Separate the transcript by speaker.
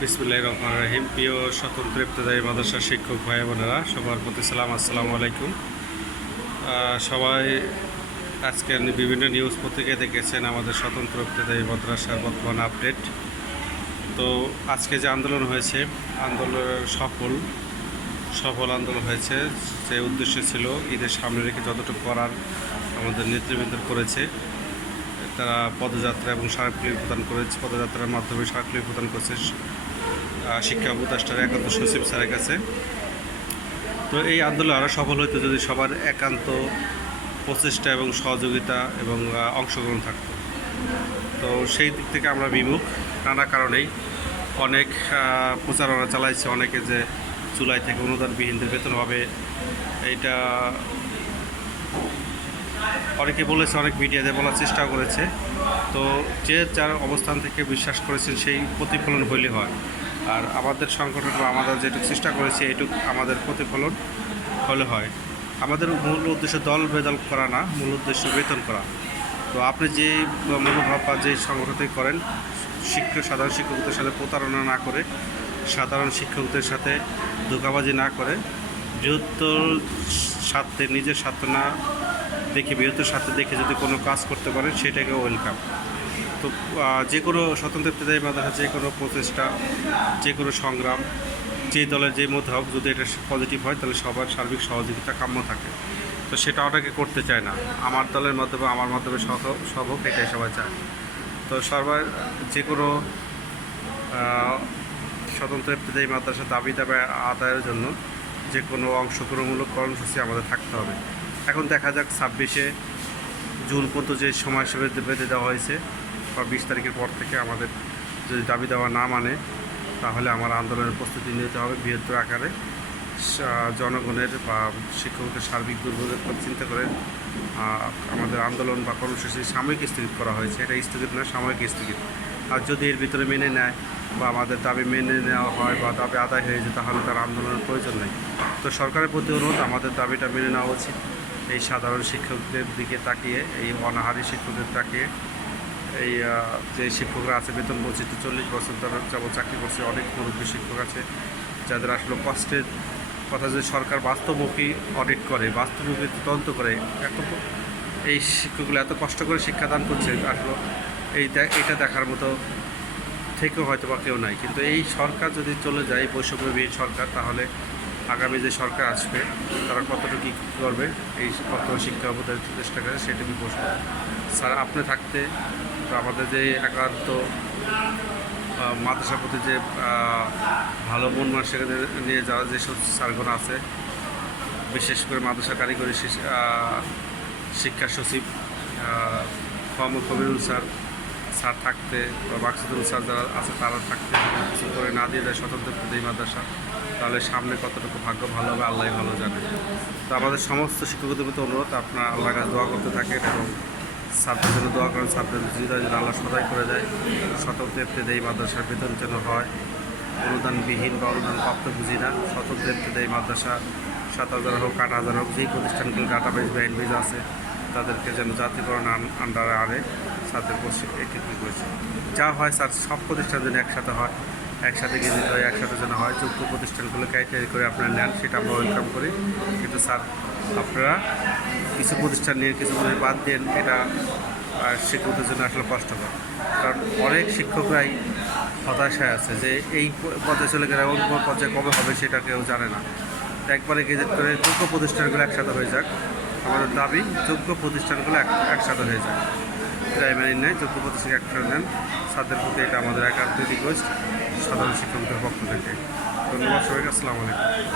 Speaker 1: বিসমুল্লাহ রহমান রহিম। প্রিয় স্বতন্ত্র ইবতদায়ী মাদ্রাসার শিক্ষক ভাই বোনেরা, সবার প্রতি সালাম, আসসালামু আলাইকুম। সবাই আজকের বিভিন্ন নিউজ পত্রিকায় দেখেছেন, আমাদের স্বতন্ত্র ইবতদায়ী মাদ্রাসার বর্তমান আপডেট। তো আজকে যে আন্দোলন হয়েছে আন্দোলন সফল সফল আন্দোলন হয়েছে, যে উদ্দেশ্য ছিল ঈদের সামনে রেখে যতটুকু করার আমাদের নেতৃবৃন্দ করেছে, তারা পদযাত্রা এবং স্মারকলিপি প্রদান করেছে, পদযাত্রার মাধ্যমে স্মারকলিপি প্রদান করেছে শিক্ষা উপদেষ্টার একান্ত সচিব স্যারের কাছে। তো এই আন্দোলন আরও সফল হইতো যদি সবার একান্ত প্রচেষ্টা এবং সহযোগিতা এবং অংশগ্রহণ থাকত। তো সেই দিক থেকে আমরা বিমুখ। নানা কারণেই অনেক প্রচারণা চালাইছে অনেকে যে জুলাই থেকে অনুদানবিহীনদের বেতন হবে এইটা অনেকে বলেছে, অনেক মিডিয়াতে বলার চেষ্টা করেছে। তো যে যার অবস্থান থেকে বিশ্বাস করেছেন, সেই প্রতিফলন হইলে হয়। আর আমাদের সংগঠন বা আমাদের যেটুকু চেষ্টা করেছে, এটুকু আমাদের প্রতিফলন হলে হয়। আমাদের মূল উদ্দেশ্য দল বেদল করা না, মূল উদ্দেশ্য বেতন করা। তো আপনি যে মনোভাব বা যে সংগঠন করেন শিক্ষক সাধারণ শিক্ষকদের সাথে প্রতারণা না করে, সাধারণ শিক্ষকদের সাথে ধোকাবাজি না করে, বৃহত্তর স্বার্থে, নিজের স্বার্থ না দেখে বৃহত্তর স্বার্থে দেখে যদি কোনো কাজ করতে পারেন, সেটাকে ওয়েলকাম তো যে কোনো স্বতন্ত্র ইবতদায়ী মাদ্রাসা যে কোনো প্রচেষ্টা, যে কোনো সংগ্রাম, যে দলের যে মধ্যে হোক, যদি এটা পজিটিভ হয়, তাহলে সবার সার্বিক সহযোগিতা কাম্য থাকে। তো সেটা অনেকে করতে চায় না। আমার দলের মাধ্যমে, আমার মাধ্যমে সহ, সব হোক, এটাই সবাই চায়। তো সবার যে কোনো স্বতন্ত্র ইবতদায়ী মাদ্রাসা দাবি দাবি আদায়ের জন্য যে কোনো অংশগ্রহণমূলক কর্মসূচি আমাদের থাকতে হবে। এখন দেখা যাক ছাব্বিশে জুন পর্যন্ত যে সময়সীমা বেঁধে দেওয়া হয়েছে, বা বিশ তারিখের পর থেকে আমাদের যদি দাবি দেওয়া না মানে তাহলে আমার আন্দোলনের প্রস্তুতি নিতে হবে বৃহত্তর আকারে। জনগণের বা শিক্ষকদের সার্বিক দুর্ভোগের কথা চিন্তা করে আমাদের আন্দোলন বা কর্মসূচি সাময়িক স্থগিত করা হয়েছে। এটা স্থগিত না, সাময়িক স্থগিত। আর যদি এর ভিতরে মেনে নেয় বা আমাদের দাবি মেনে নেওয়া হয় বা দাবি আদায় হয়ে যায়, তাহলে তার আন্দোলনের প্রয়োজন নেই। তো সরকারের প্রতি অনুরোধ, আমাদের দাবিটা মেনে নেওয়া উচিত। এই সাধারণ শিক্ষকদের দিকে তাকিয়ে, এই অনাহারী শিক্ষকদের তাকিয়ে, এই যে শিক্ষকরা আছে, বেতন বঞ্চিত চল্লিশ বছর, তারা যেমন চাকরি করছে, অনেক মুরব্বী শিক্ষক আছে, যাদের আসলে কষ্টের কথা যে সরকার বাস্তবমুখী অডিট করে, বাস্তবমুখী তদন্ত করে, এত এই শিক্ষকগুলো এত কষ্ট করে শিক্ষাদান করছে, আসলে এই এটা দেখার মতো থেকেও হয়তো বা কেউ নাই। কিন্তু এই সরকার যদি চলে যায়, বৈষম্যবিহীন সরকার, তাহলে আগামী যে সরকার আসবে, তারা কতটুকু কী করবে, এই কত শিক্ষা উপদের চেষ্টা করে সেটুকু প্রশ্ন। স্যার, আপনি থাকতে, তো আমাদের যে একান্ত মাদ্রাসার প্রতি যে ভালো মন মানসিকতা নিয়ে যাওয়া যেসব স্যারগুলো আছে, বিশেষ করে মাদ্রাসা কারিগরি শিক্ষা সচিব মোহাম্মদ কবিরুল স্যার স্যার থাকতে বা মাকসুদুল স্যার যারা আছে তারা থাকতে কিছু করে না দিয়ে যায় স্বতন্ত্র এই মাদ্রাসা। তাহলে সামনে কতটুকু ভাগ্য ভালো হবে আল্লাহ ভালো জানে। তো আমাদের সমস্ত শিক্ষকদের প্রতি অনুরোধ, আপনার আল্লাহ কাছে দোয়া করতে থাকেন এবং ছাত্রের জন্য দোয়া করেন ছাত্রের হৃদয় যেন আল্লাহ সদাই করে দেয়, স্বতন্ত্র এই মাদ্রাসার বেতন যেন হয়। অনুদানবিহীন বা অনুদান প্রাপ্ত বুঝি না, স্বতন্ত্র দেয় মাদ্রাসা। সাত হাজার হোক, আট হাজার হোক, যেই প্রতিষ্ঠানগুলো ডাটাবেজ বা এনবেজ আছে তাদেরকে যেন জাতিকরণ আন্ডারে আনে তাদের একত্রিত করেছে। যা হয় স্যার, সব প্রতিষ্ঠান যেন একসাথে হয়, একসাথে গিয়ে দিতে হয় একসাথে যেন হয় যোগ্য প্রতিষ্ঠানগুলো ক্রাইটেরিয়া করে আপনারা নেন, সেটা আমরা ওয়েলকাম করি। কিন্তু স্যার, আপনারা কিছু প্রতিষ্ঠান নিয়ে কিছু প্রতিষ্ঠান বাদ দেন, এটা শিক্ষকদের জন্য আসলে কষ্টকর। কারণ অনেক শিক্ষকরাই হতাশায় আছে যে এই পর্যায়ে চলে গেলে অন্য পর্যায়ে কবে হবে সেটা কেউ জানে না। একবারে গেজেট করে যোগ্য প্রতিষ্ঠানগুলো একসাথে হয়ে যাক। আমাদের দাবি, যোগ্য প্রতিষ্ঠানগুলো এক একসাথে হয়ে যায়। প্রাইমারি নেয়, যোগ্য প্রতিষ্ঠান একসাথে নেন। ছাত্রের প্রতি এটা আমাদের একান্ত রিকোয়েস্ট সাধারণ শিক্ষকদের পক্ষ থেকে। ধন্যবাদ সবাইকে, আসসালামু আলাইকুম।